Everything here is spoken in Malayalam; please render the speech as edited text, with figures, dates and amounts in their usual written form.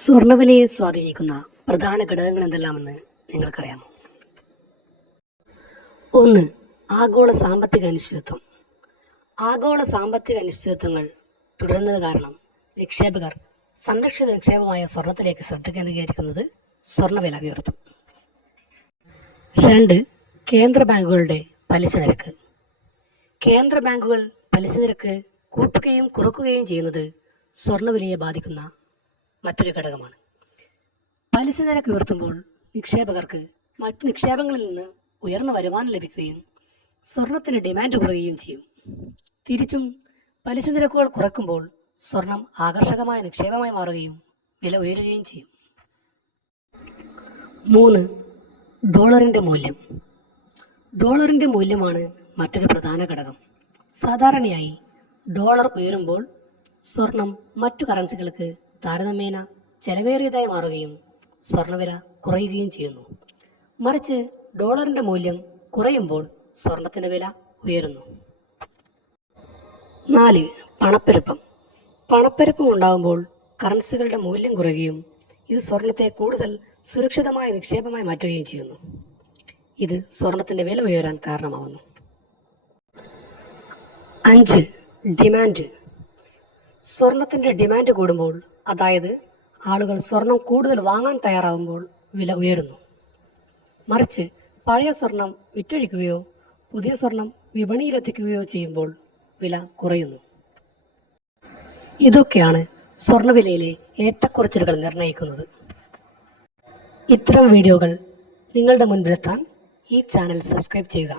സ്വർണ്ണവിലയെ സ്വാധീനിക്കുന്ന പ്രധാന ഘടകങ്ങൾ എന്തെല്ലാമെന്ന് നിങ്ങൾക്കറിയാമോ? 1. ആഗോള സാമ്പത്തിക അനിശ്ചിതത്വം. ആഗോള സാമ്പത്തിക അനിശ്ചിതത്വങ്ങൾ തുടരുന്നത് കാരണം നിക്ഷേപകർ സംരക്ഷിത നിക്ഷേപമായ സ്വർണത്തിലേക്ക് ശ്രദ്ധ കേന്ദ്രീകരിക്കുന്നത് സ്വർണ്ണവില ഉയർത്തും. 2. കേന്ദ്ര ബാങ്കുകളുടെ പലിശ നിരക്ക്. കേന്ദ്ര ബാങ്കുകൾ പലിശ നിരക്ക് കൂട്ടുകയും കുറയ്ക്കുകയും ചെയ്യുന്നത് സ്വർണ്ണവിലയെ ബാധിക്കുന്ന മറ്റൊരു ഘടകമാണ്. പലിശ നിരക്ക് ഉയർത്തുമ്പോൾ നിക്ഷേപകർക്ക് മറ്റ് നിക്ഷേപങ്ങളിൽ നിന്ന് ഉയർന്ന വരുമാനം ലഭിക്കുകയും സ്വർണത്തിന് ഡിമാൻഡ് കുറയുകയും ചെയ്യും. തിരിച്ചും പലിശ നിരക്കുകൾ കുറയ്ക്കുമ്പോൾ സ്വർണം ആകർഷകമായ നിക്ഷേപമായി മാറുകയും വില ഉയരുകയും ചെയ്യും. 3. ഡോളറിൻ്റെ മൂല്യം. ഡോളറിൻ്റെ മൂല്യമാണ് മറ്റൊരു പ്രധാന ഘടകം. സാധാരണയായി ഡോളർ ഉയരുമ്പോൾ സ്വർണം മറ്റു കറൻസികൾക്ക് താരതമ്യേന ചെലവേറിയതായി മാറുകയും സ്വർണ്ണവില കുറയുകയും ചെയ്യുന്നു. മറിച്ച് ഡോളറിൻ്റെ മൂല്യം കുറയുമ്പോൾ സ്വർണത്തിൻ്റെ വില ഉയരുന്നു. 4. പണപ്പെരുപ്പം. പണപ്പെരുപ്പം ഉണ്ടാകുമ്പോൾ കറൻസികളുടെ മൂല്യം കുറയുകയും ഇത് സ്വർണത്തെ കൂടുതൽ സുരക്ഷിതമായ നിക്ഷേപമായി മാറ്റുകയും ചെയ്യുന്നു. ഇത് സ്വർണത്തിൻ്റെ വില ഉയരാൻ കാരണമാകുന്നു. 5. ഡിമാൻഡ്. സ്വർണത്തിൻ്റെ ഡിമാൻഡ് കൂടുമ്പോൾ, അതായത് ആളുകൾ സ്വർണം കൂടുതൽ വാങ്ങാൻ തയ്യാറാവുമ്പോൾ വില ഉയരുന്നു. മറിച്ച് പഴയ സ്വർണം വിറ്റഴിക്കുകയോ പുതിയ സ്വർണം വിപണിയിലെത്തിക്കുകയോ ചെയ്യുമ്പോൾ വില കുറയുന്നു. ഇതൊക്കെയാണ് സ്വർണ്ണവിലയിലെ ഏറ്റക്കുറച്ചിലുകൾ നിർണ്ണയിക്കുന്നത്. ഇത്തരം വീഡിയോകൾ നിങ്ങളുടെ മുൻപിലെത്താൻ ഈ ചാനൽ സബ്സ്ക്രൈബ് ചെയ്യുക.